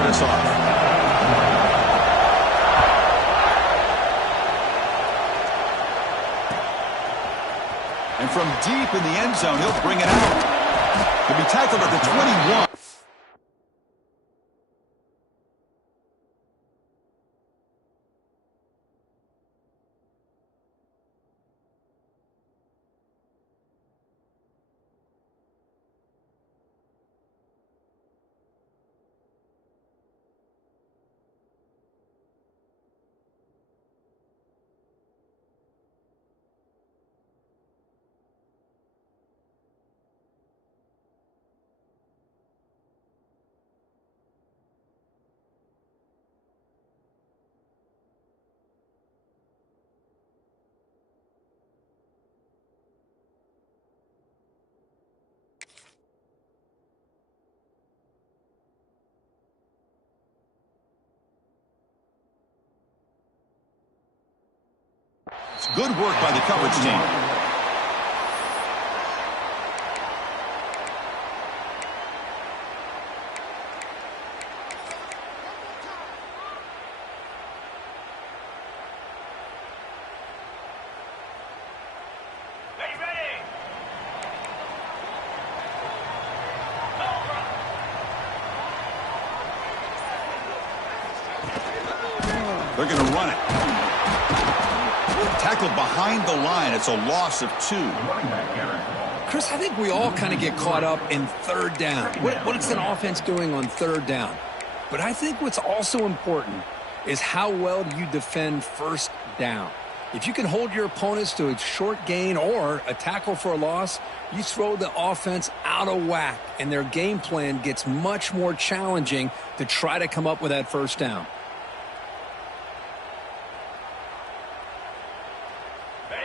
start us off. And from deep in the end zone, he'll bring it out. He'll be tackled at the 21. It's good work by the coverage team. They're going to run it. Tackled behind the line. It's a loss of 2. Chris, I think we all kind of get caught up in third down. What's an offense doing on third down? But I think what's also important is how well do you defend first down. If you can hold your opponents to a short gain or a tackle for a loss, you throw the offense out of whack, and their game plan gets much more challenging to try to come up with that first down.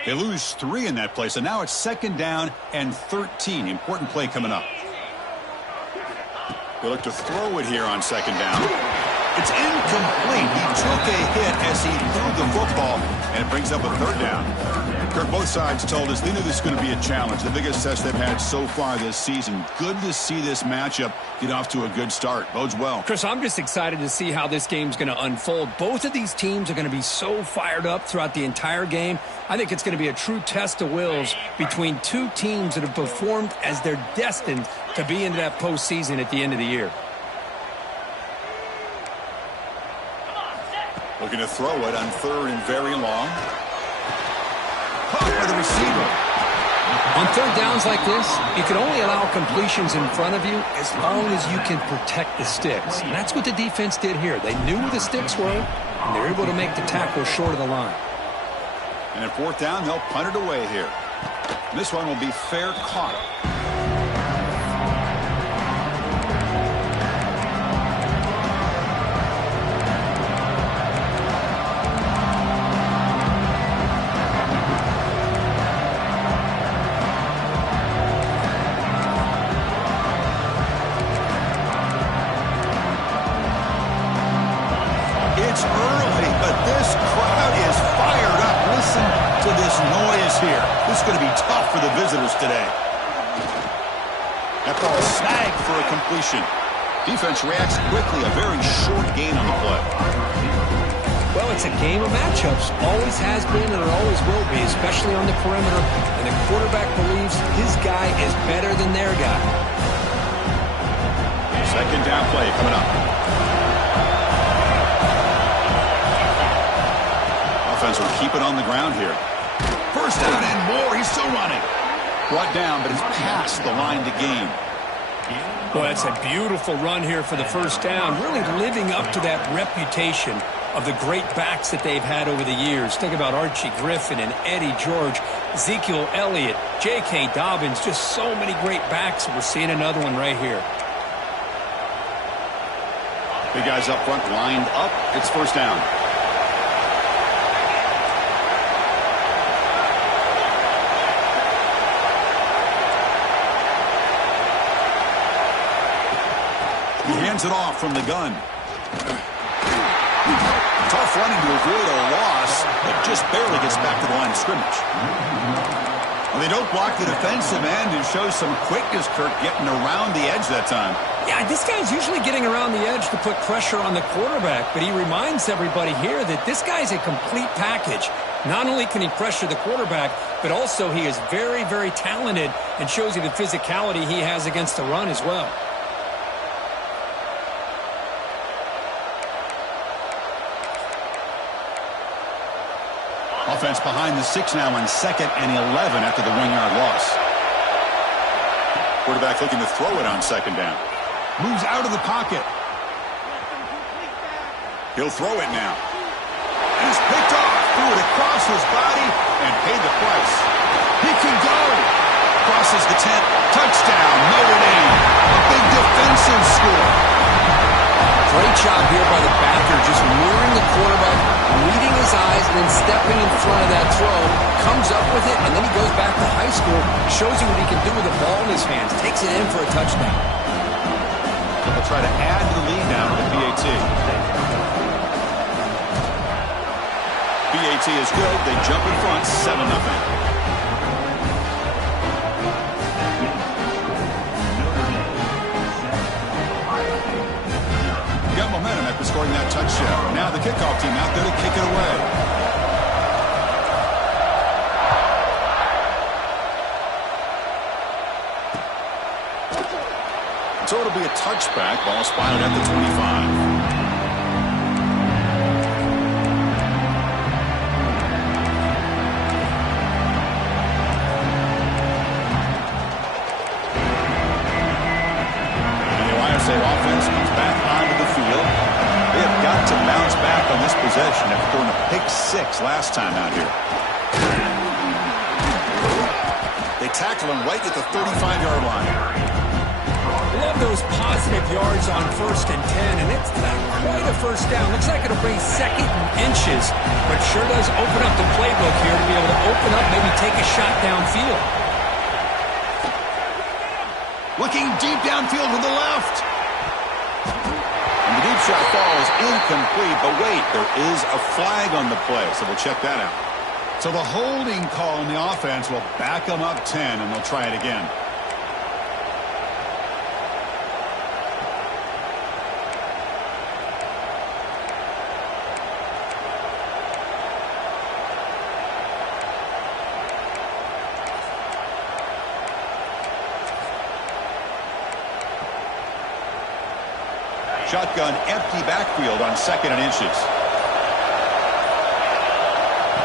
They lose 3 in that play, so now it's 2nd down and 13. Important play coming up. They look to throw it here on 2nd down. It's incomplete. He took a hit as he threw the football, and it brings up a 3rd down. Kirk, both sides told us they knew this was going to be a challenge, the biggest test they've had so far this season. Good to see this matchup get off to a good start. Bodes well. Chris, I'm just excited to see how this game's going to unfold. Both of these teams are going to be so fired up throughout the entire game. I think it's going to be a true test of wills between two teams that have performed as they're destined to be into that postseason at the end of the year. Looking to throw it on 3rd and very long. Caught by the receiver. On third downs like this, you can only allow completions in front of you as long as you can protect the sticks. And that's what the defense did here. They knew where the sticks were, and they were able to make the tackle short of the line. And at 4th down, they'll punt it away here. And this one will be fair caught. It's early, but this crowd is fired up. Listen to this noise here. This is going to be tough for the visitors today. That ball snagged for a completion. Defense reacts quickly. A very short gain on the play. Well, it's a game of matchups. Always has been and it always will be, especially on the perimeter. And the quarterback believes his guy is better than their guy. 2nd down play coming up. Offense will keep it on the ground here. 1st down and more. He's still running. Brought down, but it's past the line to gain. Well, that's a beautiful run here for the 1st down, really living up to that reputation of the great backs that they've had over the years. Think about Archie Griffin and Eddie George, Ezekiel Elliott, J.K. Dobbins, just so many great backs. We're seeing another one right here. Big guys up front lined up. It's 1st down. He hands it off from the gun. Tough running to avoid a loss, but just barely gets back to the line of scrimmage. Well, they don't block the defensive end and show some quickness, Kirk, getting around the edge that time. Yeah, this guy's usually getting around the edge to put pressure on the quarterback, but he reminds everybody here that this guy's a complete package. Not only can he pressure the quarterback, but also he is very, very talented and shows you the physicality he has against the run as well. Offense behind the 6 now on 2nd and 11 after the 1-yard loss. Quarterback looking to throw it on 2nd down. Moves out of the pocket. He'll throw it now. And it's picked off. Threw it across his body and paid the price. He can go. Crosses the 10. Touchdown, Notre Dame. A big defensive score. Great job here by the backer, just mirroring the quarterback, reading his eyes, and then stepping in front of that throw. Comes up with it, and then he goes back to high school. Shows you what he can do with the ball in his hands. Takes it in for a touchdown. They'll try to add to the lead now with the PAT. PAT is good. They jump in front, 7-0. Got momentum after scoring that touchdown. Now the kickoff team out there to kick it away. So it'll be a touchback. Ball spotted at the 25. State offense comes back onto the field. They have got to bounce back on this possession after throwing a pick 6 last time out here. They tackle him right at the 35-yard line. Love those positive yards on 1st and 10, and it's not quite a first down. Looks like it'll bring 2nd and inches, but sure does open up the playbook here to be able to open up, maybe take a shot downfield. Looking deep downfield to the left. And the deep shot falls incomplete, but wait, there is a flag on the play, so we'll check that out. So the holding call on the offense will back them up 10, and they'll try it again. Shotgun, empty backfield on 2nd and inches.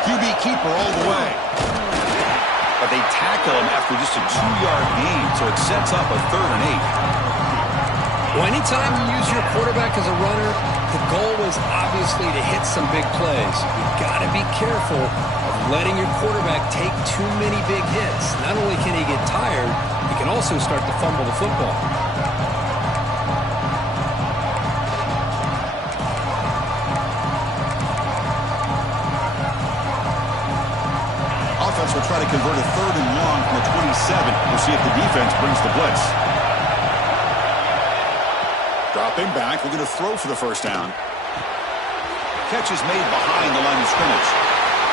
QB keeper all the way. But they tackle him after just a 2-yard gain, so it sets up a 3rd and 8. Well, anytime you use your quarterback as a runner, the goal is obviously to hit some big plays. You've got to be careful of letting your quarterback take too many big hits. Not only can he get tired, he can also start to fumble the football. Will try to convert a 3rd and long from the 27. We'll see if the defense brings the blitz. Dropping back, looking to throw for the 1st down. Catch is made behind the line of scrimmage.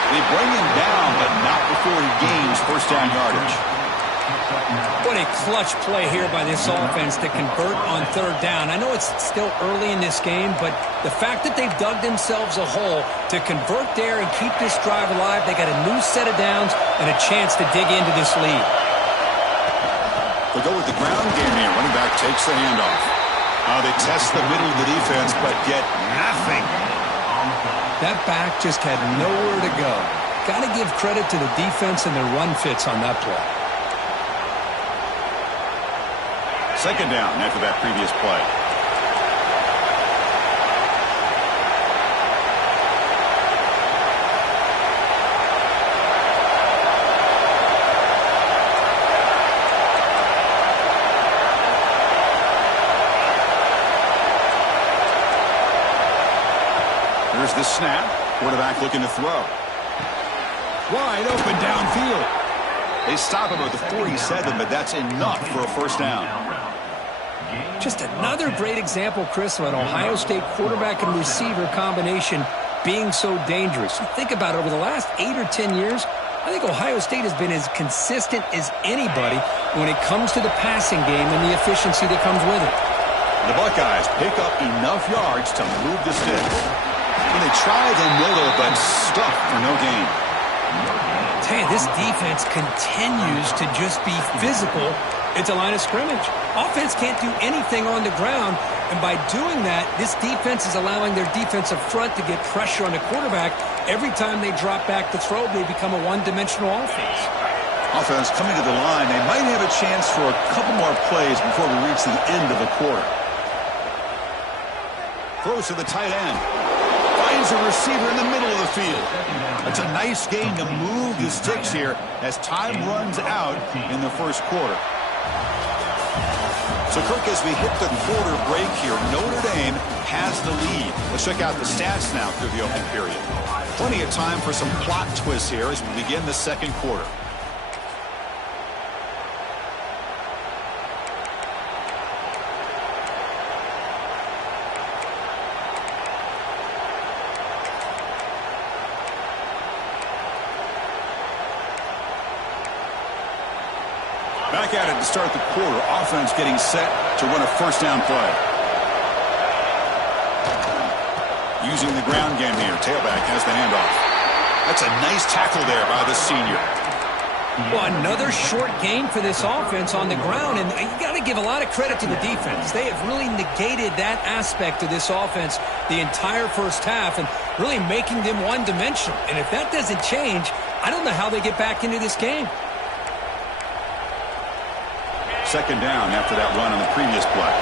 They bring him down, but not before he gains 1st down yardage. What a clutch play here by this offense to convert on 3rd down. I know it's still early in this game, but the fact that they've dug themselves a hole to convert there and keep this drive alive, they got a new set of downs and a chance to dig into this lead. They'll go with the ground game here. Running back takes the handoff. They test the middle of the defense, but get nothing. That back just had nowhere to go. Got to give credit to the defense and their run fits on that play. 2nd down after that previous play. Here's the snap. Quarterback looking to throw. Wide open downfield. They stop him at the 47, but that's enough for a 1st down. Just another great example, Chris, of an Ohio State quarterback and receiver combination being so dangerous. You think about it, over the last 8 or 10 years, I think Ohio State has been as consistent as anybody when it comes to the passing game and the efficiency that comes with it. The Buckeyes pick up enough yards to move the sticks. And they try the middle, but stuck for no gain. Hey, this defense continues to just be physical at the line of scrimmage. Offense can't do anything on the ground, and by doing that, this defense is allowing their defensive front to get pressure on the quarterback. Every time they drop back to throw, they become a one-dimensional offense. Offense coming to the line. They might have a chance for a couple more plays before we reach the end of the quarter. Throws to the tight end. Finds a receiver in the middle of the field. That's a nice gain to move the sticks here as time runs out in the first quarter. So, Kirk, as we hit the quarter break here, Notre Dame has the lead. Let's check out the stats now through the opening period. Plenty of time for some plot twists here as we begin the second quarter. Back at it to start the quarter. Offense getting set to run a first down play. Using the ground game here. Tailback has the handoff. That's a nice tackle there by the senior. Well, another short gain for this offense on the ground, and you got to give a lot of credit to the defense. They have really negated that aspect of this offense the entire first half and really making them one-dimensional. And if that doesn't change, I don't know how they get back into this game. Second down after that run on the previous play.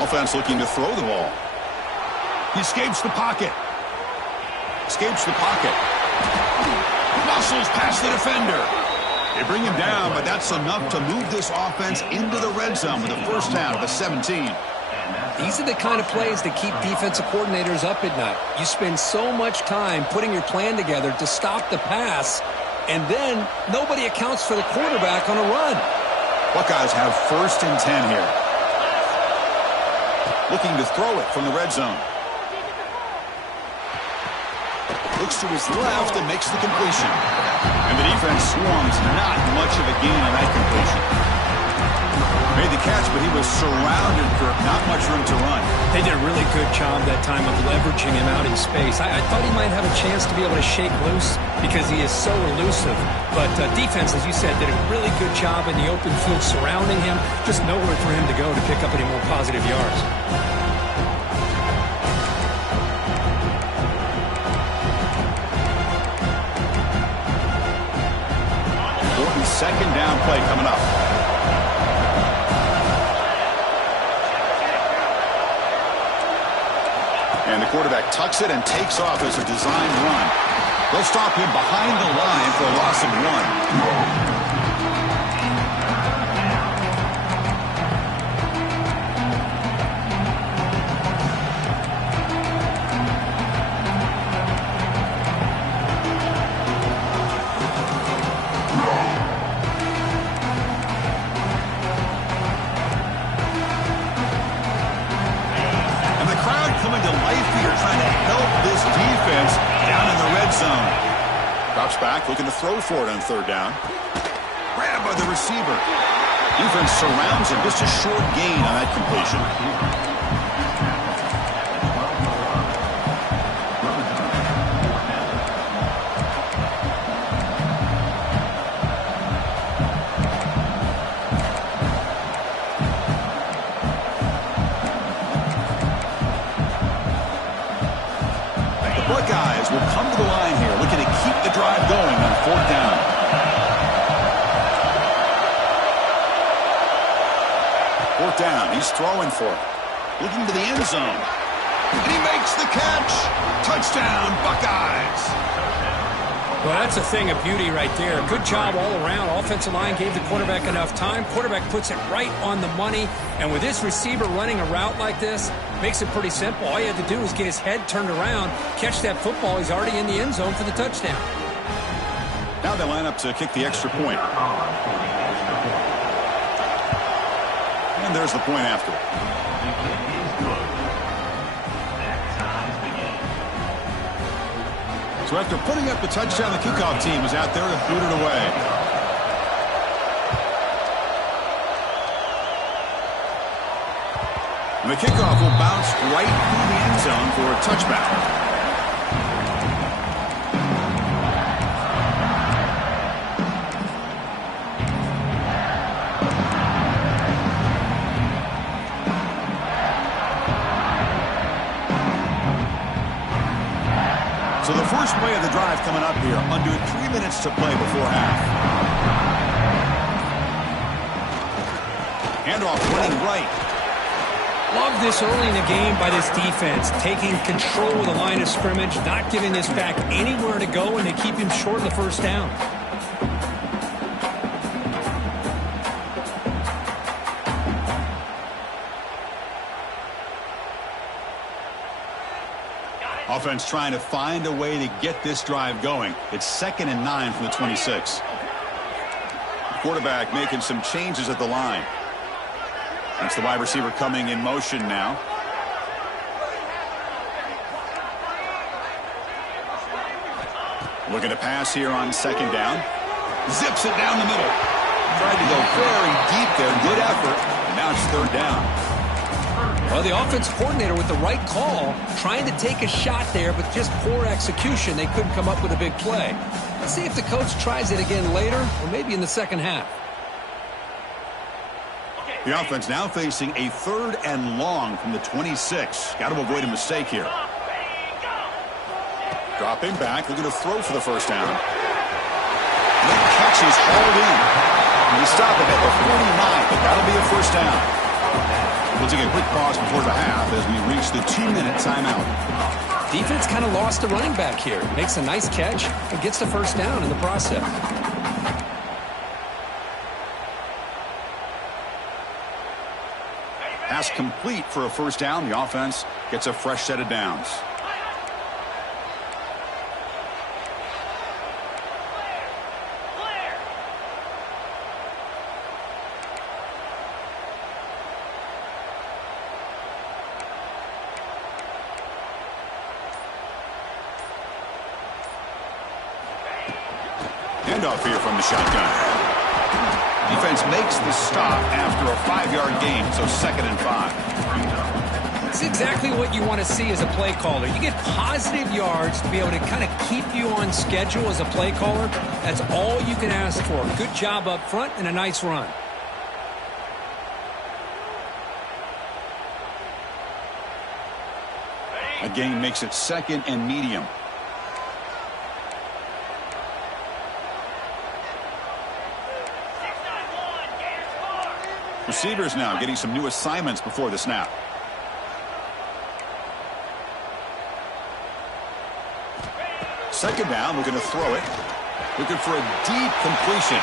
Offense looking to throw the ball. He escapes the pocket. Escapes the pocket. Muscles past the defender. They bring him down, but that's enough to move this offense into the red zone with a first down at the 17. These are the kind of plays that keep defensive coordinators up at night. You spend so much time putting your plan together to stop the pass, and then nobody accounts for the quarterback on a run. Buckeyes have first and 10 here. Looking to throw it from the red zone. Looks to his left and makes the completion. And the defense swarms, not much of a gain on that completion. Made the catch, but he was surrounded, Kirk. Not much room to run. They did a really good job that time of leveraging him out in space. I thought he might have a chance to be able to shake loose because he is so elusive. But defense, as you said, did a really good job in the open field surrounding him. Just nowhere for him to go to pick up any more positive yards. Important second down play coming up. And the quarterback tucks it and takes off as a designed run. They'll stop him behind the line for a loss of 1. Back, looking to throw for it on third down. Grabbed by the receiver. Defense surrounds him. Just a short gain on that completion. The Buckeyes will come to the line here, looking to keep the drive going on fourth down. Fourth down, he's throwing for it. Looking to the end zone. And he makes the catch. Touchdown, Buckeyes. Well, that's a thing of beauty right there. Good job all around. Offensive line gave the quarterback enough time. Quarterback puts it right on the money. And with this receiver running a route like this, makes it pretty simple. All you have to do is get his head turned around, catch that football. He's already in the end zone for the touchdown. Now they line up to kick the extra point. And there's the point after. So after putting up the touchdown, the kickoff team is out there to boot it away. And the kickoff will bounce right through the end zone for a touchback. So the first play of the drive coming up here, under 3 minutes to play before half. Handoff running right. Love this early in the game by this defense, taking control of the line of scrimmage, not giving this back anywhere to go, and they keep him short of the first down. Offense trying to find a way to get this drive going. It's 2nd and 9 from the 26. Quarterback making some changes at the line. That's the wide receiver coming in motion now. Looking to pass here on 2nd down. Zips it down the middle. Tried to go very deep there. Good effort. And now it's 3rd down. Well, the offense coordinator with the right call, trying to take a shot there, but just poor execution. They couldn't come up with a big play. Let's see if the coach tries it again later, or maybe in the second half. The offense now facing a 3rd and long from the 26. Got to avoid a mistake here. Dropping back, looking to throw for the first down. The catch is hauled in. And they stop it at the 49, but that'll be a first down. We'll take a quick pause before the half as we reach the 2-minute timeout. Defense kind of lost the running back here. Makes a nice catch and gets the first down in the process. Pass complete for a first down. The offense gets a fresh set of downs. Handoff here from the shotgun. Defense makes the stop after a 5-yard gain, so 2nd and 5. It's exactly what you want to see as a play caller. You get positive yards to be able to kind of keep you on schedule as a play caller. That's all you can ask for. Good job up front and a nice run. A gain makes it 2nd and medium. Receivers now getting some new assignments before the snap. Second down, looking to throw it. Looking for a deep completion.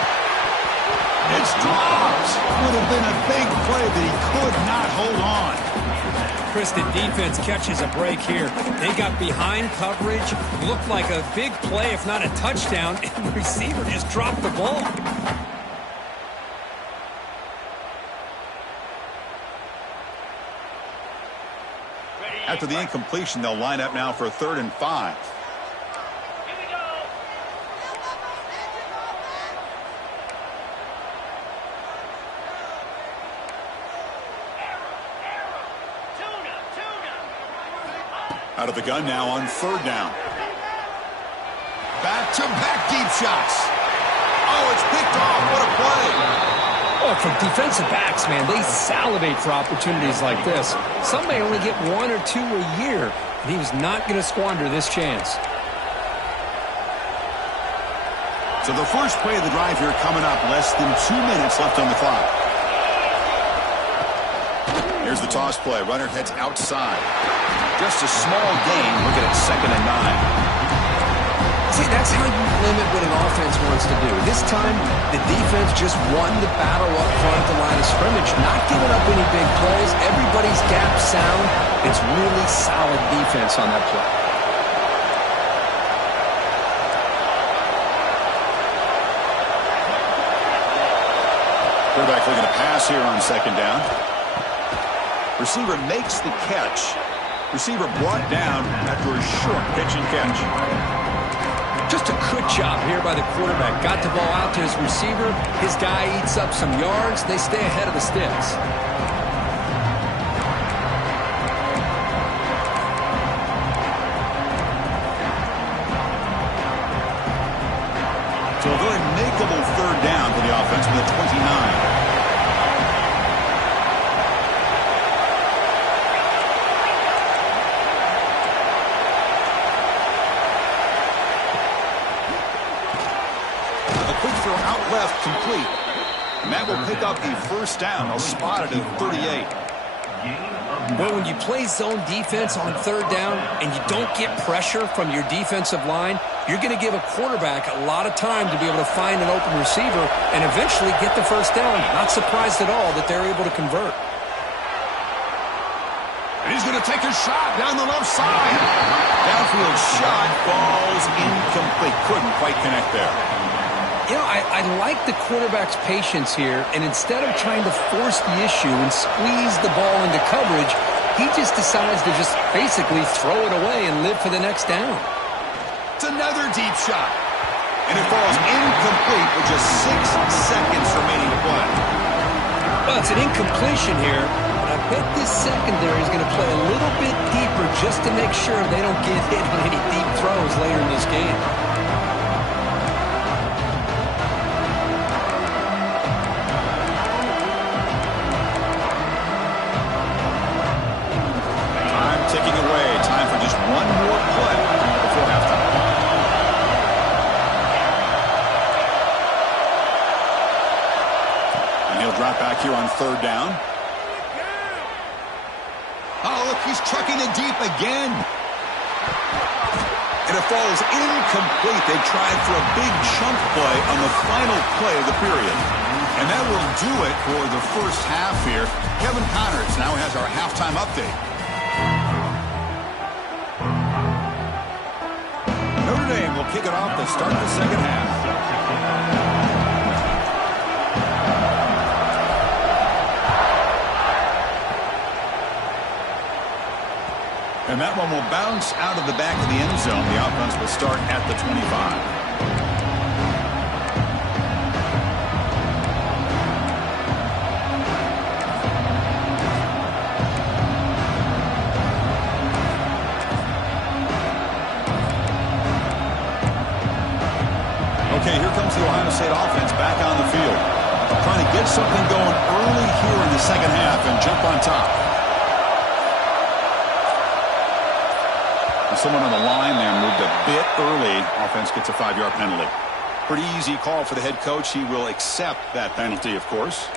It's dropped. Would have been a big play, but he could not hold on. Chris, the defense catches a break here. They got behind coverage. Looked like a big play, if not a touchdown, and the receiver just dropped the ball. After the incompletion, they'll line up now for a 3rd and 5. Out of the gun now on 3rd down. Back-to-back deep shots. Oh, it's picked off. What a play. Oh, for defensive backs, man, they salivate for opportunities like this. Some may only get 1 or 2 a year, and he was not going to squander this chance. So the first play of the drive here coming up, less than 2 minutes left on the clock. Here's the toss play. Runner heads outside. Just a small gain. Looking at 2nd and 9. See, that's how you limit what an offense wants to do. This time, the defense just won the battle up front at the line of scrimmage, not giving up any big plays. Everybody's gap sound. It's really solid defense on that play. Quarterback looking to pass here on 2nd down. Receiver makes the catch. Receiver brought down after a short pitch and catch. Good job here by the quarterback. Got the ball out to his receiver. His guy eats up some yards. They stay ahead of the sticks. So a very makeable third down for the offense with a 29. Out left, complete. And that will pick up the first down. They'll spot it at 38. Well, when you play zone defense on third down and you don't get pressure from your defensive line, you're going to give a quarterback a lot of time to be able to find an open receiver and eventually get the first down. Not surprised at all that they're able to convert. And he's going to take a shot down the left side. Downfield shot falls incomplete. Couldn't quite connect there. You know, I like the quarterback's patience here, and instead of trying to force the issue and squeeze the ball into coverage, he just decides to just basically throw it away and live for the next down. It's another deep shot. And it falls incomplete with just 6 seconds remaining to play. Well, it's an incompletion here, but I bet this secondary is going to play a little bit deeper just to make sure they don't get hit on any deep throws later in this game. Ticking away. Time for just one more play before halftime. And he'll drop back here on third down. Oh, look, he's trucking it deep again. And it falls incomplete. They tried for a big chunk play on the final play of the period. And that will do it for the first half here. Kevin Connors now has our halftime update. Notre Dame will kick it off to start the second half. And that one will bounce out of the back of the end zone. The offense will start at the 25. Okay, here comes the Ohio State offense back on the field. Trying to get something going early here in the second half and jump on top. And someone on the line there moved a bit early. Offense gets a 5-yard penalty. Pretty easy call for the head coach. He will accept that penalty, of course.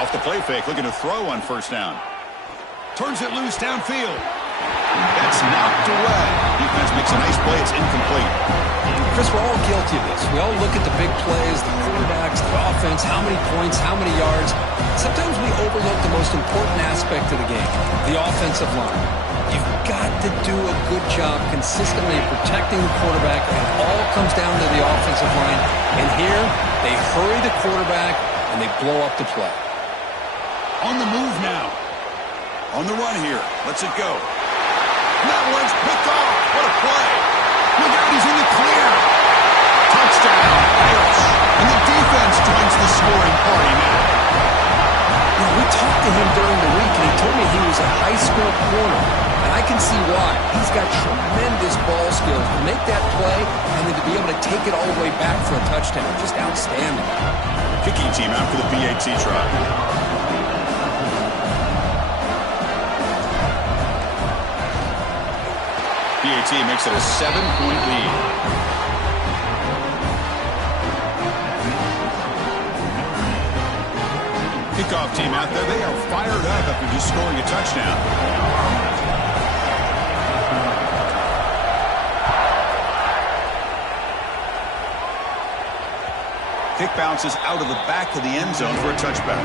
Off the play fake, looking to throw on first down. Turns it loose downfield. That's knocked away. Defense makes a nice play. It's incomplete. Chris, we're all guilty of this. We all look at the big plays, the quarterbacks, the offense, how many points, how many yards. Sometimes we overlook the most important aspect of the game, the offensive line. You've got to do a good job consistently protecting the quarterback, and it all comes down to the offensive line. And here, they hurry the quarterback, and they blow up the play. On the move now. On the run here. Lets it go. That one's picked off. What a play. Look out, he's in the clear. Touchdown, Irish. And the defense joins the scoring party now. You know, we talked to him during the week, and he told me he was a high school corner. And I can see why. He's got tremendous ball skills to make that play and then to be able to take it all the way back for a touchdown. Just outstanding. Kicking team out for the PAT try. PAT makes it a 7-point lead. Kickoff team out there. They are fired up after just scoring a touchdown. Kick bounces out of the back of the end zone for a touchback.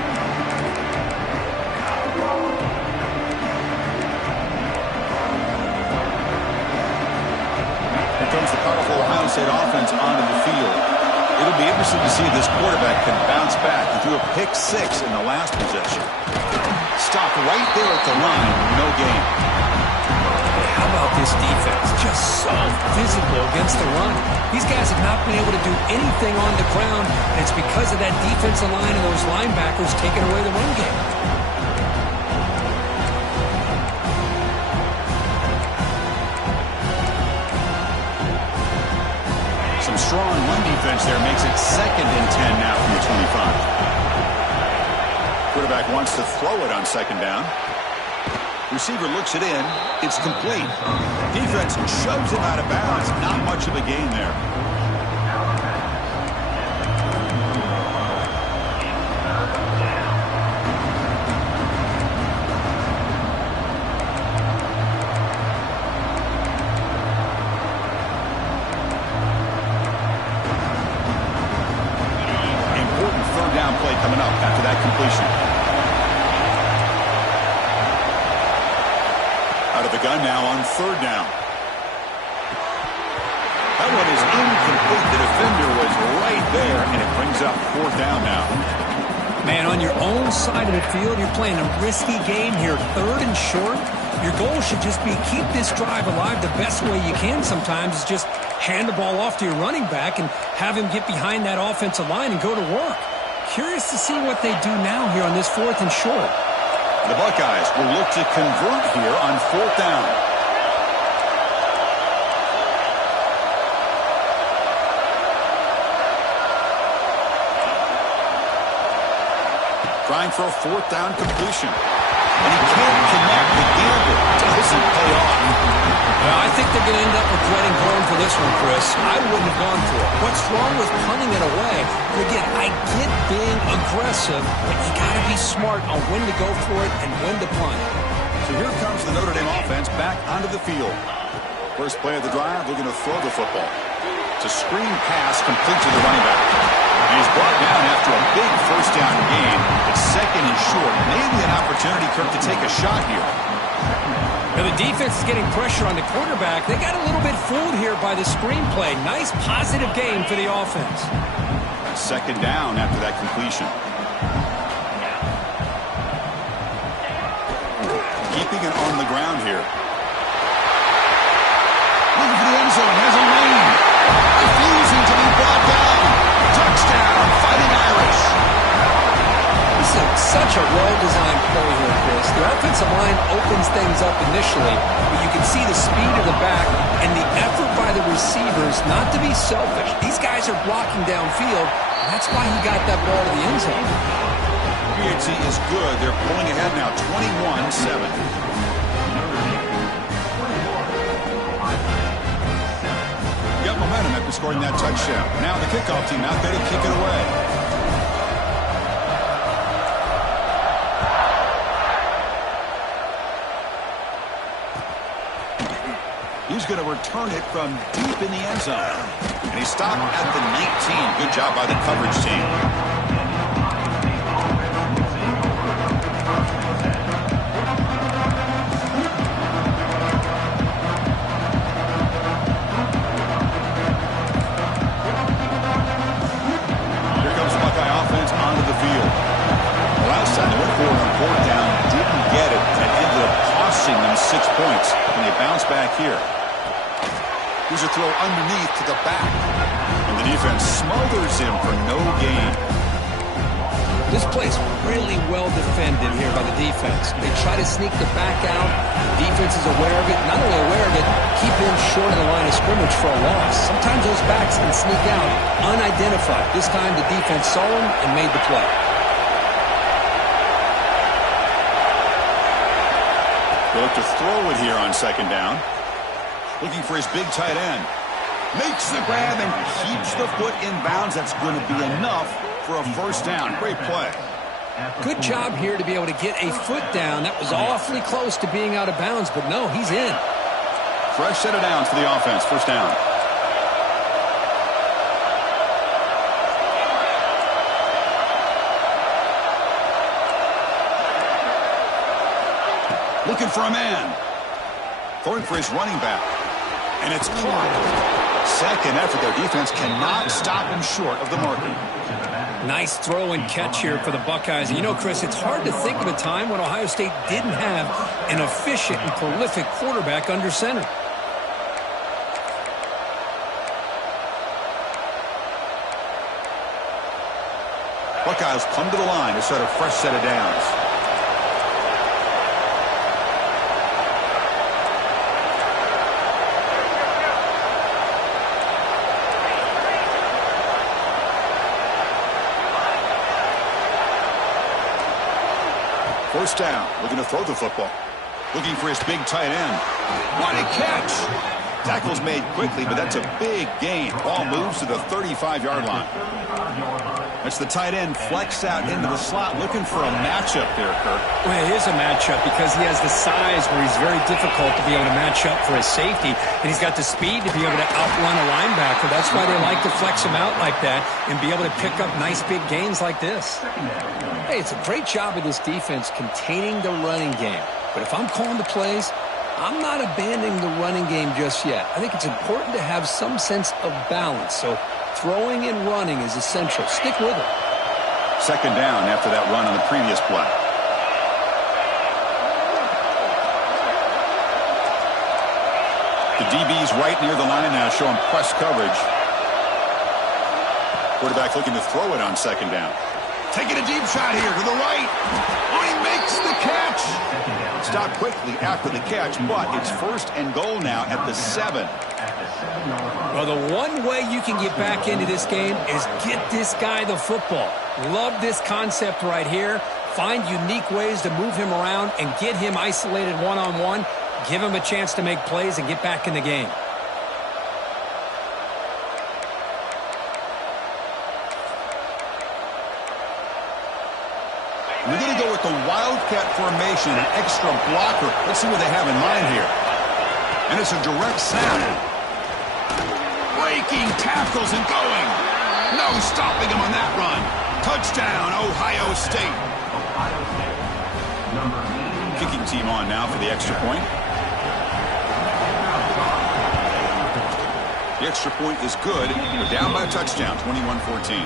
Here comes the powerful Ohio State offense onto the field. It'll be interesting to see if this quarterback can bounce back. He threw a pick-6 in the last possession. Stopped right there at the line. No gain. How about this defense? Just so physical against the run. These guys have not been able to do anything on the ground, and it's because of that defensive line and those linebackers taking away the run game. Some strong run defense there makes it 2nd and 10 now from the 25. Quarterback wants to throw it on 2nd down. Receiver looks it in. It's complete. Defense shoves him out of bounds. Not much of a gain there. Important 3rd down play coming up after that completion. Out of the gun now on 3rd down. That one is incomplete. The defender was right there, and it brings up 4th down now. Man, on your own side of the field, you're playing a risky game here. 3rd and short. Your goal should just be keep this drive alive the best way you can sometimes is just hand the ball off to your running back and have him get behind that offensive line and go to work. Curious to see what they do now here on this 4th and short. The Buckeyes will look to convert here on 4th down. Trying for a 4th down completion. And he can't connect. The gamble doesn't pay off. Well, I think they're going to end up regretting going for this one, Chris. I wouldn't have gone for it. What's wrong with punting it away? And again, I get being aggressive, but you got to be smart on when to go for it and when to punt. So here comes the Notre Dame offense back onto the field. First play of the drive, they're going to throw the football. It's a screen pass complete to the running back. And he's brought down after a big 1st down gain. It's 2nd and short. Maybe an opportunity, Kirk, to take a shot here. Now the defense is getting pressure on the quarterback. They got a little bit fooled here by the screenplay. Nice positive game for the offense. 2nd down after that completion. Keeping it on the ground here. Looking for the end zone. Has a lane. Refusing to be brought down. Touchdown. Fighting Irish. This is such a well-designed play here, Chris. The offensive line opens things up initially, but you can see the speed of the back and the effort by the receivers not to be selfish. These guys are blocking downfield, and that's why he got that ball to the end zone. PHC is good. They're pulling ahead now, 21-7. Got momentum after scoring that touchdown. Now the kickoff team out there to kick it away. He's going to return it from deep in the end zone. And he's stopped at the 19. Good job by the coverage team. Here comes the Buckeye offense onto the field. The last time they went for it on 4th down, didn't get it, and ended up costing them 6 points. And they bounce back here. Here's a throw underneath to the back. And the defense smothers him for no gain. This play's really well defended here by the defense. They try to sneak the back out. The defense is aware of it. Not only aware of it, keep him short of the line of scrimmage for a loss. Sometimes those backs can sneak out unidentified. This time the defense saw him and made the play. They'll look to throw it here on 2nd down. Looking for his big tight end. Makes the grab and keeps the foot in bounds. That's going to be enough for a 1st down. Great play. Good job here to be able to get a foot down. That was awfully close to being out of bounds, but no, he's in. Fresh set of downs for the offense. 1st down. Looking for a man. Throwing for his running back. And it's caught. Second effort. Their defense cannot stop him short of the marker. Nice throw and catch here for the Buckeyes. You know, Chris, it's hard to think of a time when Ohio State didn't have an efficient and prolific quarterback under center. Buckeyes come to the line to start a fresh set of downs. First down, looking to throw the football. Looking for his big tight end. What a catch! Tackle's made quickly, but that's a big gain. Ball moves to the 35-yard line. That's the tight end flexed out into the slot, looking for a matchup there, Kirk. Well, it is a matchup because he has the size where he's very difficult to be able to match up for his safety, and he's got the speed to be able to outrun a linebacker. That's why they like to flex him out like that and be able to pick up nice big gains like this. Hey, it's a great job of this defense containing the running game. But if I'm calling the plays, I'm not abandoning the running game just yet. I think it's important to have some sense of balance. So throwing and running is essential. Stick with it. Second down after that run on the previous play. The DB's right near the line now, showing press coverage. Quarterback looking to throw it on second down. Taking a deep shot here to the right. Oh, he makes the catch. Stopped quickly after the catch, but it's first and goal now at the 7. Well, the one way you can get back into this game is get this guy the football. Love this concept right here. Find unique ways to move him around and get him isolated one-on-one. Give him a chance to make plays and get back in the game. We're going to go with the Wildcat formation, an extra blocker. Let's see what they have in mind here. And it's a direct snap. Breaking tackles and going. No stopping him on that run. Touchdown, Ohio State. Kicking team on now for the extra point. The extra point is good. We're down by a touchdown, 21-14.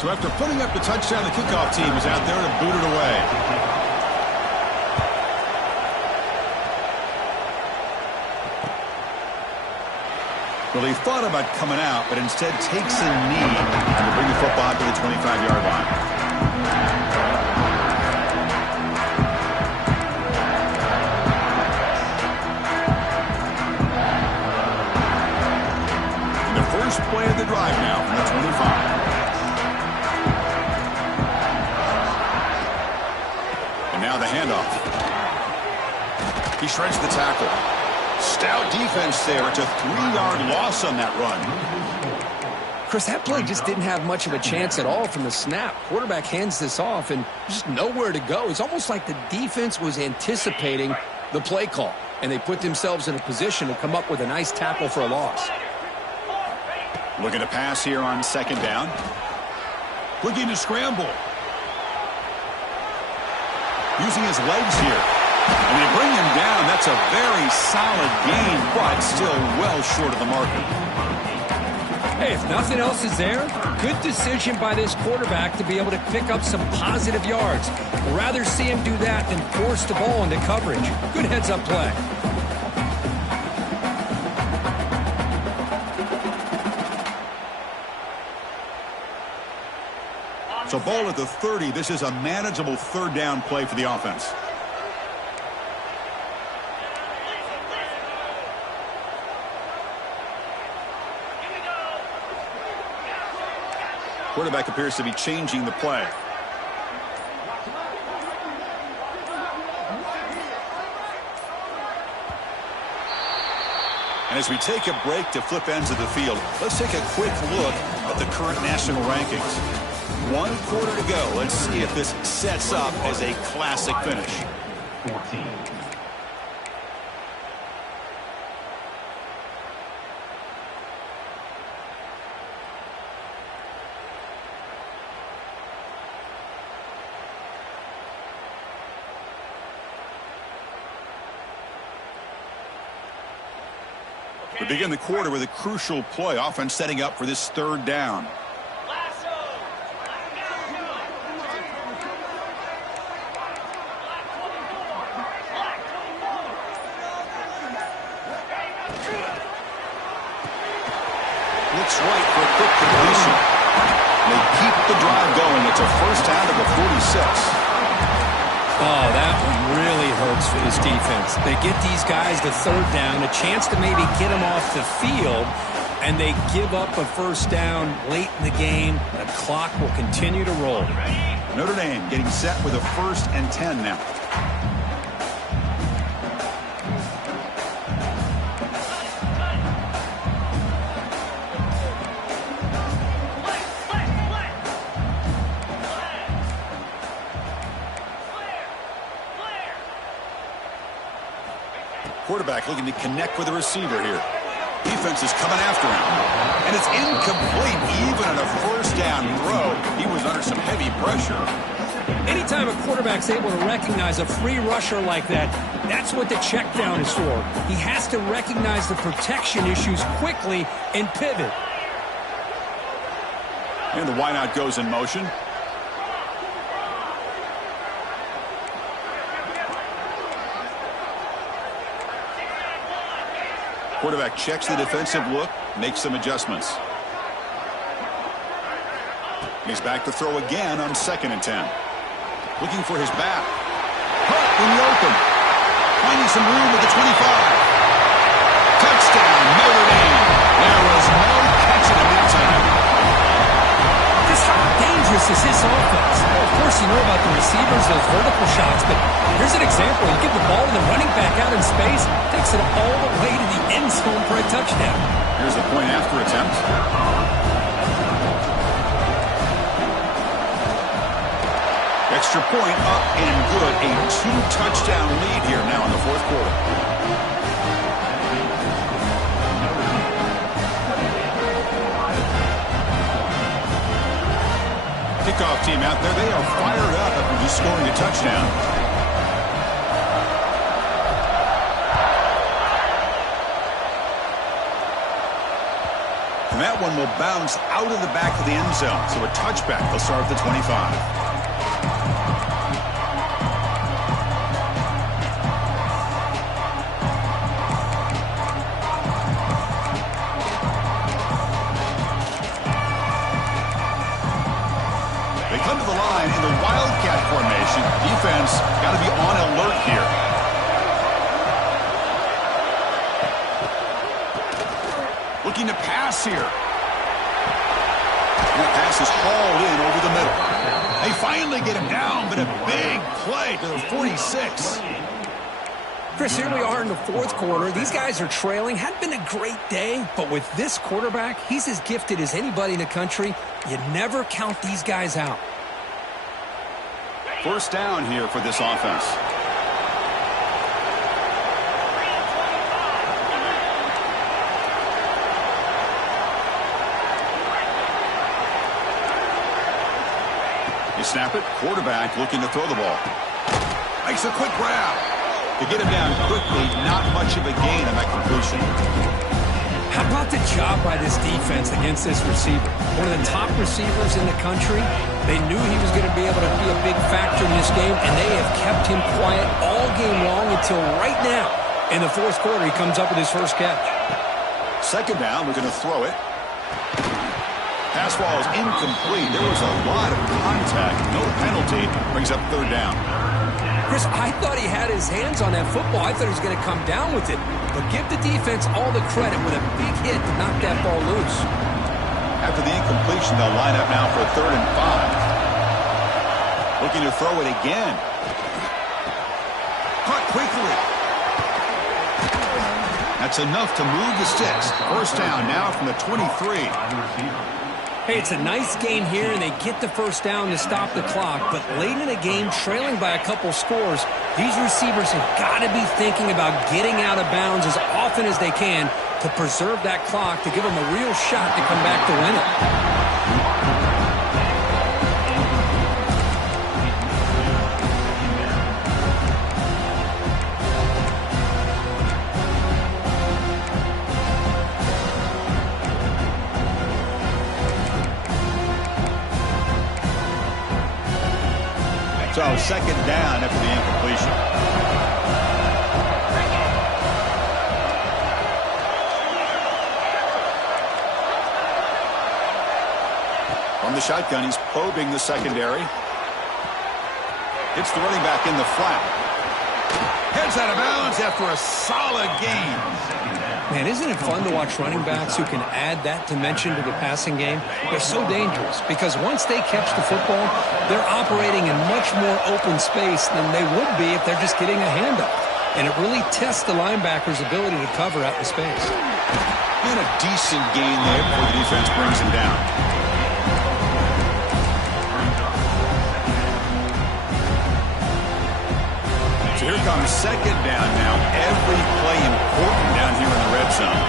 So after putting up the touchdown, the kickoff team is out there to boot it away. Well, he thought about coming out, but instead takes a knee to bring the football to the 25-yard line. And the first play of the drive now from the 25. Now the handoff. He shreds the tackle. Stout defense there. It's a 3-yard loss on that run. Chris, that play just didn't have much of a chance at all from the snap. Quarterback hands this off and just nowhere to go. It's almost like the defense was anticipating the play call, and they put themselves in a position to come up with a nice tackle for a loss. Looking to pass here on second down. Looking to scramble. Using his legs here. And they bring him down. That's a very solid gain, but still well short of the marker. Hey, if nothing else is there, good decision by this quarterback to be able to pick up some positive yards. I'd rather see him do that than force the ball into coverage. Good heads-up play. So ball at the 30. This is a manageable third down play for the offense. Quarterback appears to be changing the play. And as we take a break to flip ends of the field, let's take a quick look at the current national rankings. 1 quarter to go. Let's see if this sets up as a classic finish. 14. We begin the quarter with a crucial play. Offense setting up for this third down. Looks right for a quick completion. They keep the drive going. It's a first down to the 46. Oh, that one really hurts for this defense. They get these guys to third down, a chance to maybe get them off the field, and they give up a first down late in the game. The clock will continue to roll. Notre Dame getting set with a 1st and 10 now. Quarterback looking to connect with the receiver here. Defense is coming after him. And it's incomplete. Even on a first down throw, he was under some heavy pressure. Anytime a quarterback's able to recognize a free rusher like that, that's what the check down is for. He has to recognize the protection issues quickly and pivot. And the wideout goes in motion. Quarterback checks the defensive look, makes some adjustments. He's back to throw again on 2nd and 10. Looking for his back. Hurt in the open. Finding some room at the 25. Touchdown, Notre Dame. There was no catching him that time. Just how dangerous is this offense? Well, of course, you know about the receivers, those vertical shots, but here's an example. You give the ball to the running back out in space, takes it all the way to the end zone for a touchdown. Here's the point after attempt. Extra point up and good. A 2-touchdown lead here now in the 4th quarter. Kickoff team out there. They are fired up after just scoring a touchdown. And that one will bounce out of the back of the end zone. So a touchback. They'll start at the 25. In the Wildcat formation, defense got to be on alert here. Looking to pass here. And that pass is hauled in over the middle. They finally get him down, but a big play to the 46. Chris, here we are in the 4th quarter. These guys are trailing. Hadn't been a great day, but with this quarterback, he's as gifted as anybody in the country. You never count these guys out. First down here for this offense. You snap it. Quarterback looking to throw the ball. Makes a quick grab. To get him down quickly, not much of a gain on that completion. How about the job by this defense against this receiver? One of the top receivers in the country. They knew he was going to be able to be a big factor in this game, and they have kept him quiet all game long until right now. In the 4th quarter, he comes up with his first catch. 2nd down, we're going to throw it. Pass ball is incomplete. There was a lot of contact. No penalty. Brings up 3rd down. Chris, I thought he had his hands on that football. I thought he was going to come down with it. But give the defense all the credit with a big hit to knock that ball loose. After the incompletion, they'll line up now for 3rd and 5. Looking to throw it again. Caught quickly. That's enough to move the sticks. First down now from the 23. Hey, it's a nice gain here, and they get the first down to stop the clock. But late in the game, trailing by a couple scores, these receivers have got to be thinking about getting out of bounds as often as they can to preserve that clock, to give them a real shot to come back to win it. So second down after the incompletion. From the shotgun, he's probing the secondary. Hits the running back in the flat. Heads out of bounds after a solid gain. Man, isn't it fun to watch running backs who can add that dimension to the passing game? They're so dangerous because once they catch the football, they're operating in much more open space than they would be if they're just getting a handoff. And it really tests the linebacker's ability to cover out in space. And a decent gain there before the defense brings him down. So here comes second down now. Every play important down here in the red zone.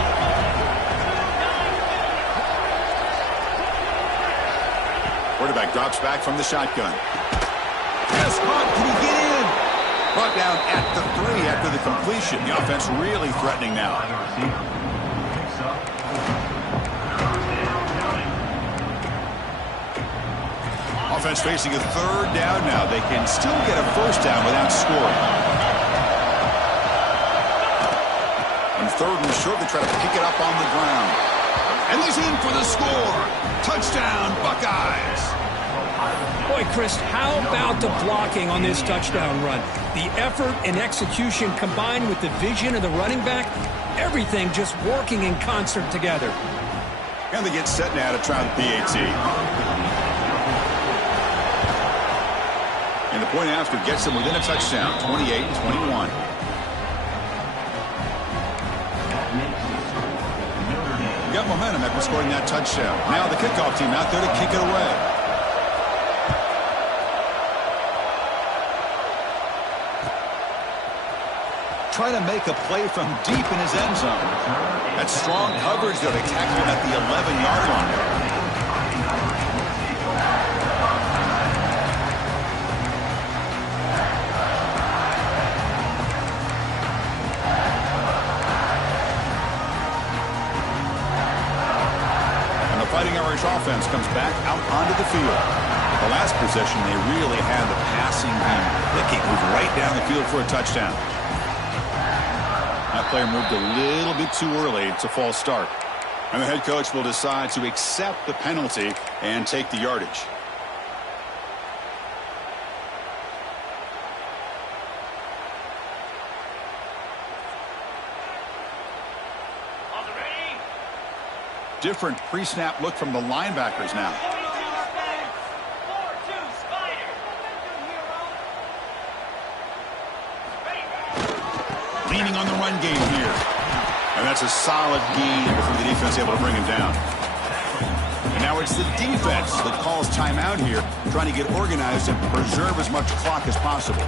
Quarterback drops back from the shotgun. Yes, can he get in? Brought down at the 3 after the completion. The offense really threatening now. Offense facing a third down now. They can still get a first down without scoring. On third and short, they try to pick it up on the ground. And he's in for the score. Touchdown, Buckeyes. Boy, Chris, how about the blocking on this touchdown run? The effort and execution combined with the vision of the running back, everything just working in concert together. And they get set now to try the PAT. And the point after gets them within a touchdown, 28-21. Got momentum after scoring that touchdown. Now the kickoff team out there to kick it away. Trying to make a play from deep in his end zone. That's strong coverage there. They tackle him at the 11-yard line. Fighting Irish offense comes back out onto the field. The last possession, they really had the passing game clicking, moved right down the field for a touchdown. That player moved a little bit too early. It's a false start. And the head coach will decide to accept the penalty and take the yardage. Different pre-snap look from the linebackers now. Leaning on the run game here. And that's a solid gain before the defense able to bring him down. And now it's the defense that calls timeout here, trying to get organized and preserve as much clock as possible.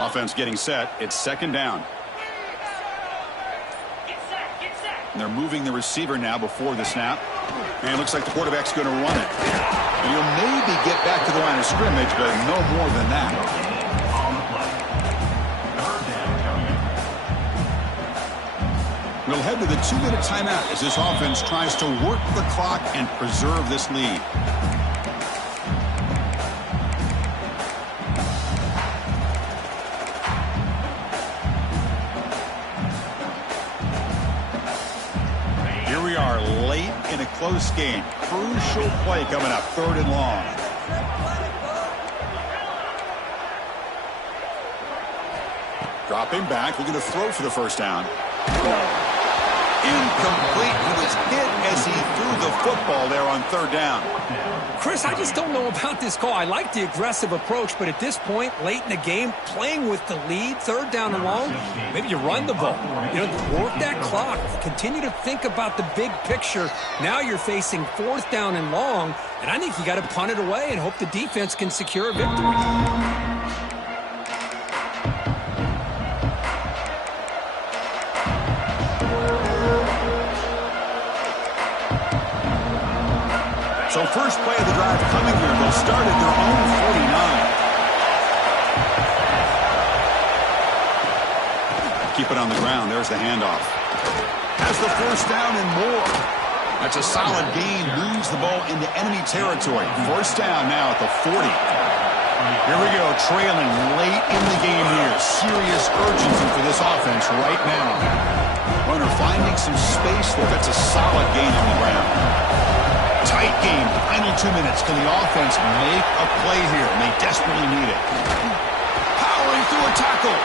Offense getting set. It's second down. And they're moving the receiver now before the snap. And it looks like the quarterback's going to run it. And he'll maybe get back to the line of scrimmage, but no more than that. We'll head to the 2-minute timeout as this offense tries to work the clock and preserve this lead. In a close game. Crucial play coming up, 3rd and long. Dropping back, looking to throw for the first down. Incomplete. He was hit as he threw the football there on 3rd down. Chris, I just don't know about this call. I like the aggressive approach, but at this point, late in the game, playing with the lead, 3rd down and long, maybe you run the ball. You know, work that clock. Continue to think about the big picture. Now you're facing 4th down and long, and I think you got to punt it away and hope the defense can secure a victory. start at their own 49. Keep it on the ground. There's the handoff. Has the first down and more. That's a solid gain. Moves the ball into enemy territory. First down now at the 40. Here we go. Trailing late in the game here. Serious urgency for this offense right now. Runner finding some space there. That's a solid gain on the ground. Tight game. Final 2 minutes. Can the offense make a play here? And they desperately need it. Powering through a tackle.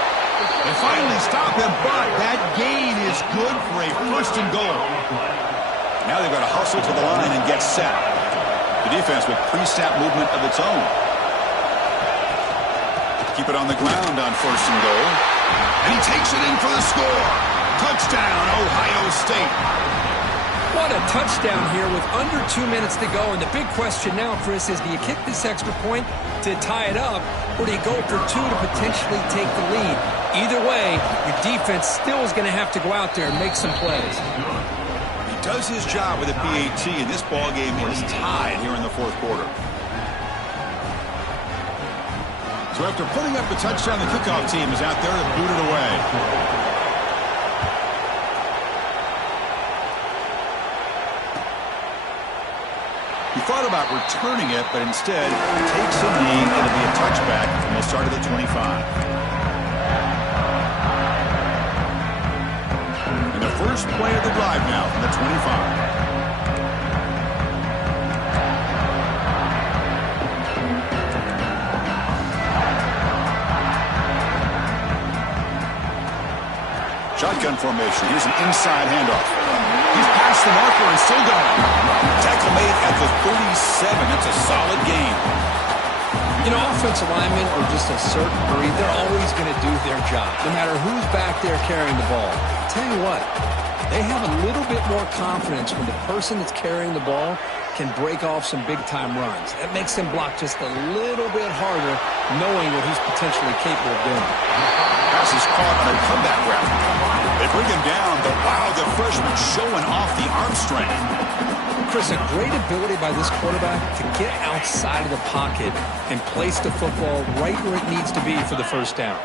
They finally stop him, but that gain is good for a first and goal. Now they've got to hustle to the line and get set. The defense with pre-snap movement of its own. Keep it on the ground on first and goal. And he takes it in for the score. Touchdown, Ohio State. What a touchdown here with under 2 minutes to go. And the big question now, Chris, is do you kick this extra point to tie it up, or do you go for two to potentially take the lead? Either way, your defense still is going to have to go out there and make some plays. He does his job with a PAT, and this ball game is tied here in the fourth quarter. So after putting up the touchdown, the kickoff team is out there to boot it away. He thought about returning it, but instead takes a knee. It'll be a touchback, and they'll start at the 25. And the first play of the drive now from the 25. Shotgun formation. Here's an inside handoff. He's past the marker and still going. Tackle made at the 37. That's a solid gain. You know, offensive linemen are just a certain breed. They're always going to do their job, no matter who's back there carrying the ball. I'll tell you what, they have a little bit more confidence when the person that's carrying the ball can break off some big-time runs. That makes them block just a little bit harder, knowing what he's potentially capable of doing. Pass is caught on a comeback route. They bring him down, but wow, the freshman showing off the arm strength. Chris, a great ability by this quarterback to get outside of the pocket and place the football right where it needs to be for the first down.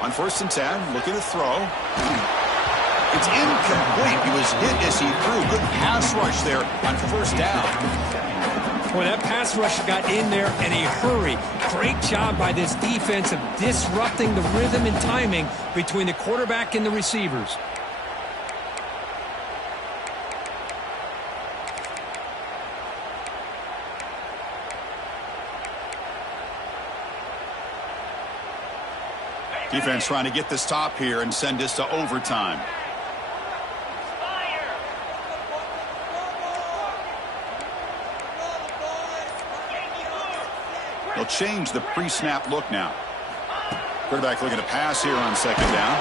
On first and 10, looking to throw. It's incomplete. He was hit as he threw. Good pass rush there on first down. Well, that pass rush got in there in a hurry. Great job by this defense of disrupting the rhythm and timing between the quarterback and the receivers. Defense trying to get the stop here and send us to overtime. They'll change the pre-snap look now. Quarterback looking to pass here on second down.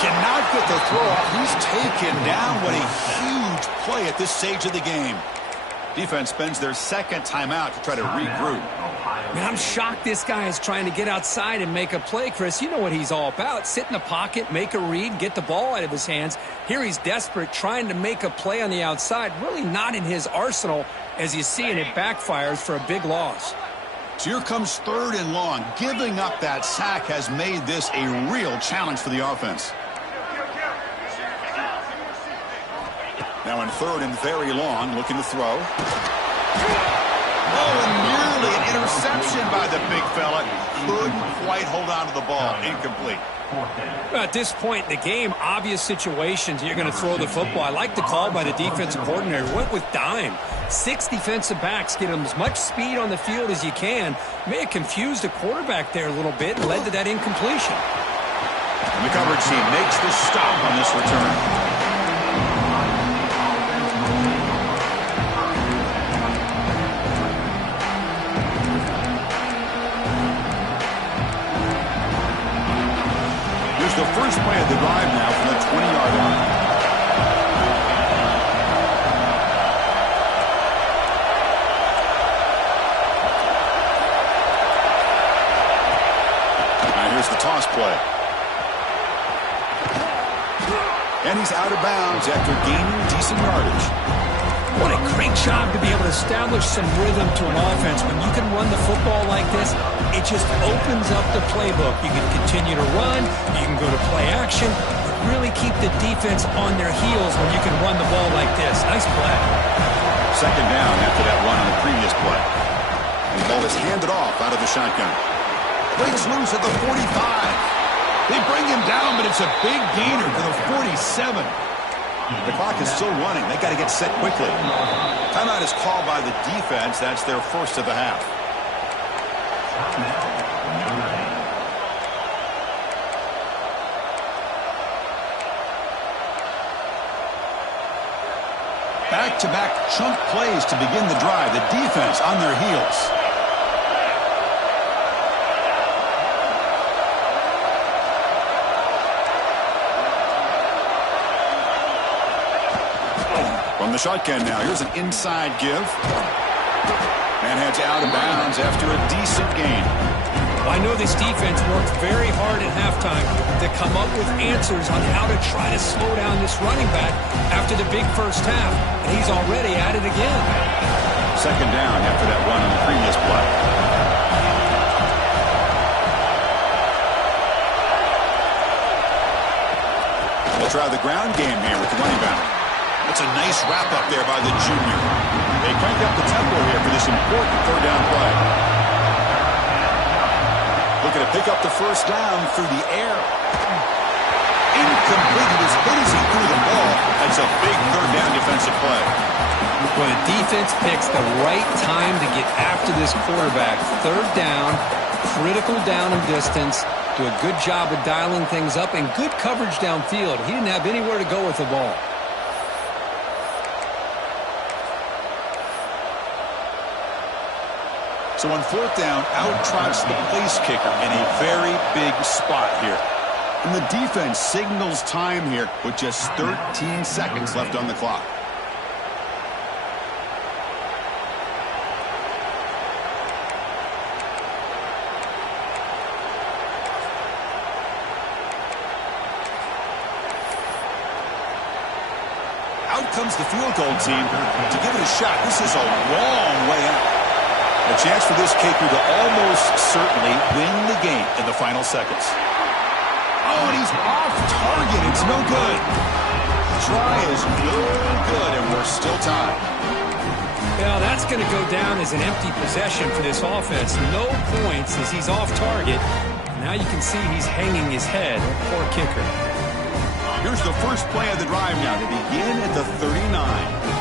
Cannot get the throw off. He's taken down. What a huge play at this stage of the game. Defense spends their second timeout to try to regroup. Man, I'm shocked this guy is trying to get outside and make a play, Chris. You know what he's all about. Sit in the pocket, make a read, get the ball out of his hands. Here he's desperate, trying to make a play on the outside. Really not in his arsenal, as you see, and it backfires for a big loss. So here comes third and long. Giving up that sack has made this a real challenge for the offense. Now in third and very long, looking to throw. Oh, and nearly an interception by the big fella. Couldn't quite hold on to the ball. Incomplete. Well, at this point in the game, obvious situations, you're going to throw the football. I like the call by the defensive coordinator. Went with dime. 6 defensive backs, get them as much speed on the field as you can. May have confused the quarterback there a little bit and led to that incompletion. And the coverage team makes the stop on this return. The first play of the drive now from the 20-yard line. Now here's the toss play. And he's out of bounds after gaining decent yardage. What a great job to be able to establish some rhythm to an offense. When you can run the football like this, it just opens up the playbook. You can continue to run, you can go to play action, but really keep the defense on their heels when you can run the ball like this. Nice play. Second down after that run on the previous play. And the ball is handed off out of the shotgun. Breaks loose at the 45. They bring him down, but it's a big gainer to the 47. The clock is still running. They got to get set quickly. Timeout is called by the defense. That's their first of the half. Back-to-back chunk plays to begin the drive. The defense on their heels. From the shotgun now, here's an inside give. And heads out of bounds after a decent gain. I know this defense worked very hard at halftime to come up with answers on how to try to slow down this running back after the big first half. And he's already at it again. Second down after that run on the previous play. We'll try the ground game here with the running back. That's a nice wrap-up there by the junior. They crank up the tempo here for this important third down play. Looking to pick up the first down through the air. Incomplete. As good as he threw the ball, that's a big third down defensive play. Well, the defense picks the right time to get after this quarterback. Third down, critical down and distance. Do a good job of dialing things up and good coverage downfield. He didn't have anywhere to go with the ball. So on fourth down, out trots the place kicker in a very big spot here. And the defense signals time here with just 13 seconds left on the clock. Out comes the field goal team to give it a shot. This is a long way out. A chance for this kicker to almost certainly win the game in the final seconds. Oh, and he's off target. It's no good. Try is no good, and we're still tied. Well, that's going to go down as an empty possession for this offense. No points as he's off target. Now you can see he's hanging his head. Poor kicker. Here's the first play of the drive now to begin at the 39.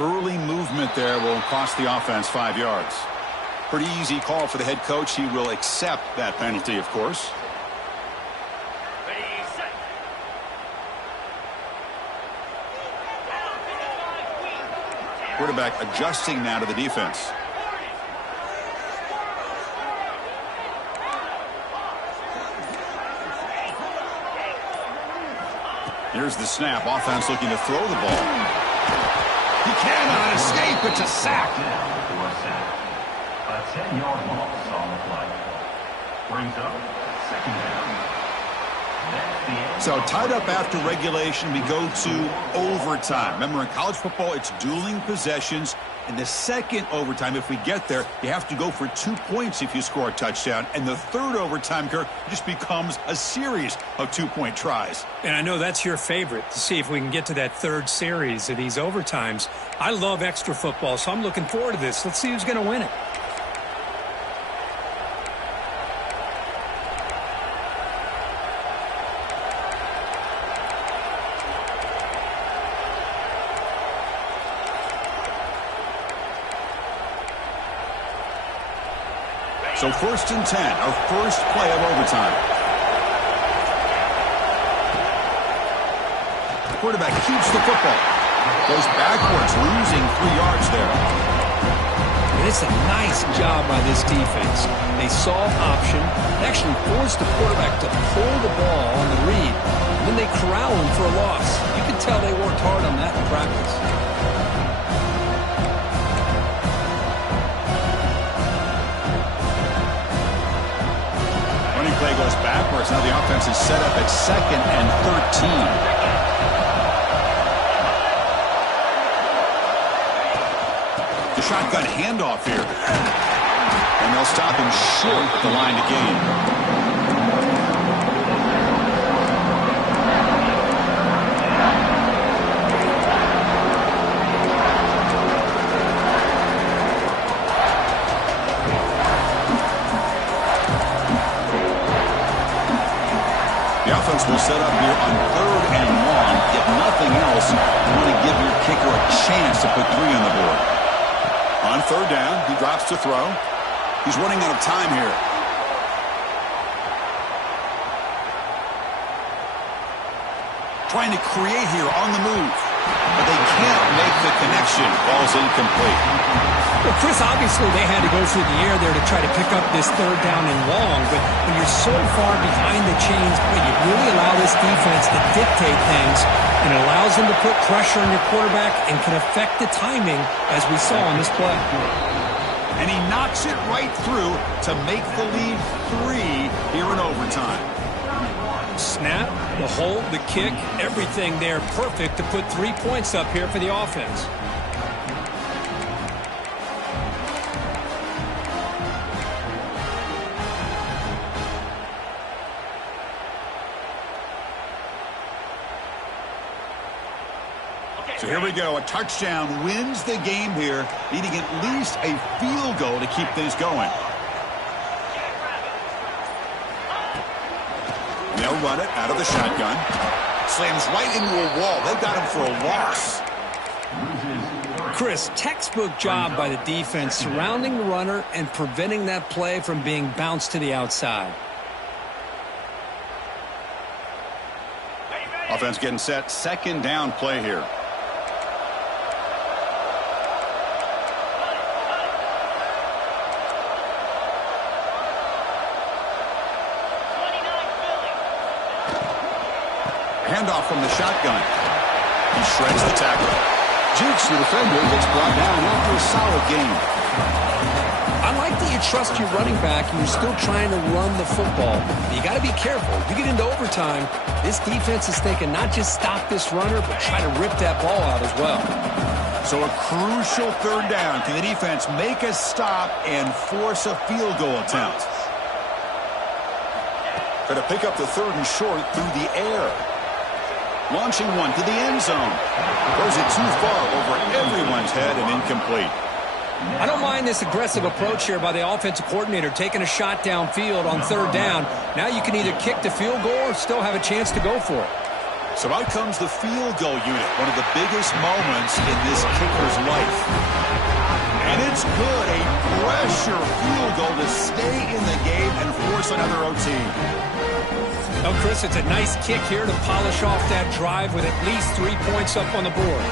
Early movement there will cost the offense 5 yards. Pretty easy call for the head coach. He will accept that penalty, of course. Quarterback adjusting now to the defense. Here's the snap. Offense looking to throw the ball. He cannot escape. It's a sack. A 10-yard loss on the play. Brings up second down. So tied up after regulation, we go to overtime. Remember, in college football, it's dueling possessions. In the second overtime, if we get there, you have to go for 2 points if you score a touchdown. And the third overtime, Kirk, just becomes a series of 2-point tries. And I know that's your favorite, to see if we can get to that third series of these overtimes. I love extra football, so I'm looking forward to this. Let's see who's going to win it. So 1st and 10, our first play of overtime. The quarterback keeps the football. Goes backwards, losing 3 yards there. It's a nice job by this defense. They saw option, actually forced the quarterback to pull the ball on the read, and then they corral him for a loss. You can tell they worked hard on that in practice. Play goes backward. yards. Now the offense is set up at 2nd and 13. The shotgun handoff here. And they'll stop him short at the line to gain. The offense will set up here on 3rd and long. If nothing else, you want to give your kicker a chance to put 3 on the board. On 3rd down, he drops to throw. He's running out of time here. Trying to create here on the move. But they can't make the connection. Ball's incomplete. Well, Chris, obviously they had to go through the air there to try to pick up this 3rd down and long. But when you're so far behind the chains, you really allow this defense to dictate things. And it allows them to put pressure on your quarterback and can affect the timing, as we saw on this play. And he knocks it right through to make the lead 3 here in overtime. Snap, the hold, the kick, everything there perfect to put 3 points up here for the offense. So here we go. A touchdown wins the game here, needing at least a field goal to keep things going. They'll run it out of the shotgun. Slams right into a wall. They've got him for a loss. Chris, textbook job by the defense surrounding the runner and preventing that play from being bounced to the outside. Offense getting set. 2nd down play here. Handoff from the shotgun. He shreds the tackle. Jukes the defender, gets brought down after a solid game. I like that you trust your running back and you're still trying to run the football. But you got to be careful. You get into overtime, this defense is thinking not just stop this runner, but try to rip that ball out as well. So a crucial 3rd down. Can the defense make a stop and force a field goal attempt? Going to pick up the 3rd and short through the air. Launching one to the end zone. Throws it too far over everyone's head and incomplete. I don't mind this aggressive approach here by the offensive coordinator, taking a shot downfield on 3rd down. Now you can either kick the field goal or still have a chance to go for it. So out comes the field goal unit, one of the biggest moments in this kicker's life. And it's good, a pressure field goal to stay in the game and force another OT. Oh, Chris, it's a nice kick here to polish off that drive with at least 3 points up on the board.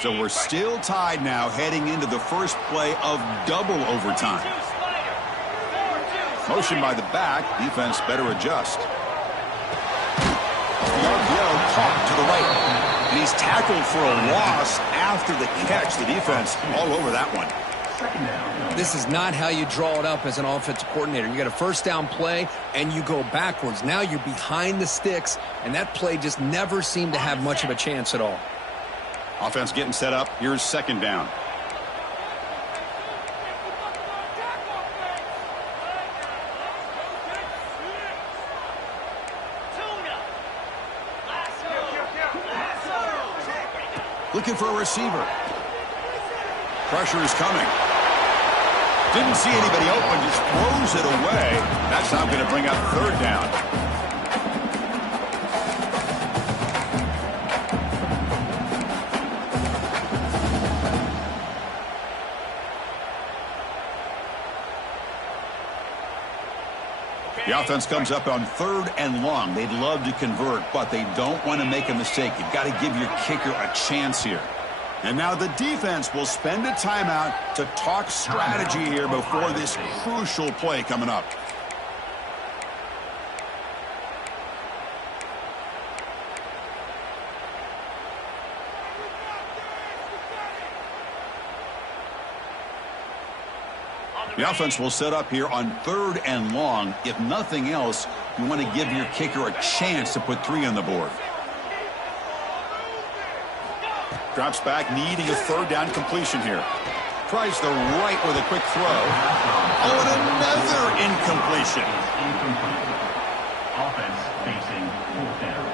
So we're still tied now heading into the first play of double overtime. Motion by the back. Defense better adjust. The RPO caught to the right. And he's tackled for a loss after the catch. The defense all over that one. This is not how you draw it up as an offensive coordinator. You got a 1st down play, and you go backwards. Now you're behind the sticks, and that play just never seemed to have much of a chance at all. Offense getting set up. Here's 2nd down. Looking for a receiver. Pressure is coming. Didn't see anybody open, just throws it away. That's now going to bring up 3rd down. The offense comes up on 3rd and long. They'd love to convert, but they don't want to make a mistake. You've got to give your kicker a chance here. And now the defense will spend a timeout to talk strategy here before this crucial play coming up. The offense will set up here on 3rd and long. If nothing else, you want to give your kicker a chance to put 3 on the board. Drops back, needing a 3rd down completion here. Tries the right with a quick throw. Oh, and another incompletion. Incomplete. Offense facing 4th down.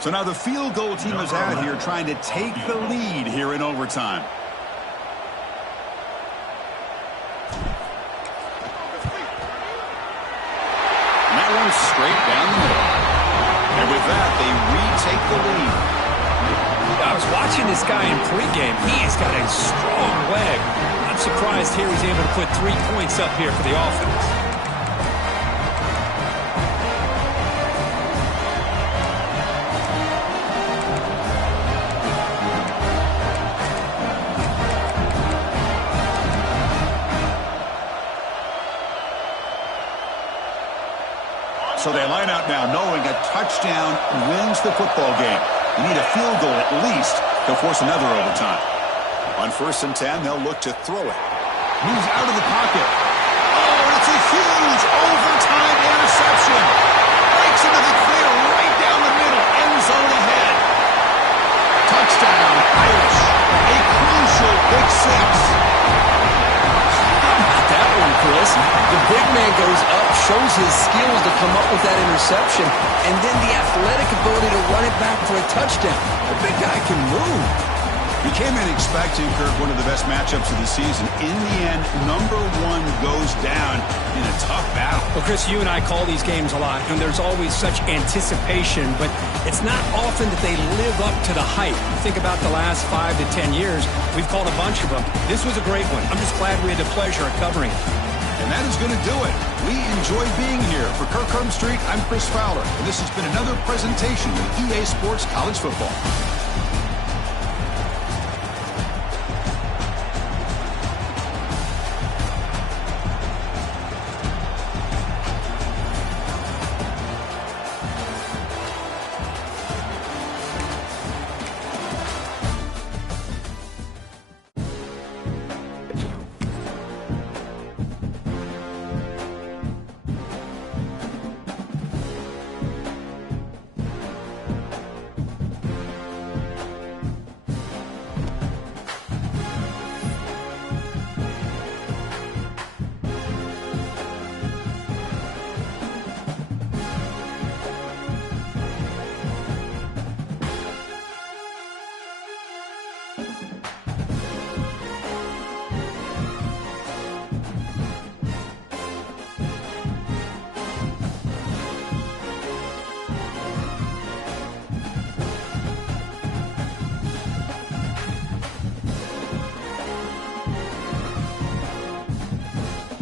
So now the field goal team is out here trying to take the lead here in overtime. And that one's straight down the middle. And with that, they retake the lead. I was watching this guy in pregame. He's got a strong leg. I'm surprised here he's able to put 3 points up here for the offense. So they line out now knowing a touchdown wins the football game. You need a field goal at least to force another overtime. On 1st and 10, they'll look to throw it. Moves out of the pocket. Oh, it's a huge overtime interception. Breaks into the clear right down the middle. End zone ahead. Touchdown, Irish. A crucial pick 6. That one, Chris. The big man goes up, shows his skills to come up with that interception, and then the athletic ability to run it back for a touchdown. The big guy can move. You came in expecting, Kirk, one of the best matchups of the season. In the end, number 1 goes down in a tough battle. Well, Chris, you and I call these games a lot, and there's always such anticipation, but it's not often that they live up to the hype. You think about the last 5 to 10 years, we've called a bunch of them. This was a great one. I'm just glad we had the pleasure of covering it. And that is going to do it. We enjoy being here. For Kirk Street, I'm Chris Fowler, and this has been another presentation of EA Sports College Football.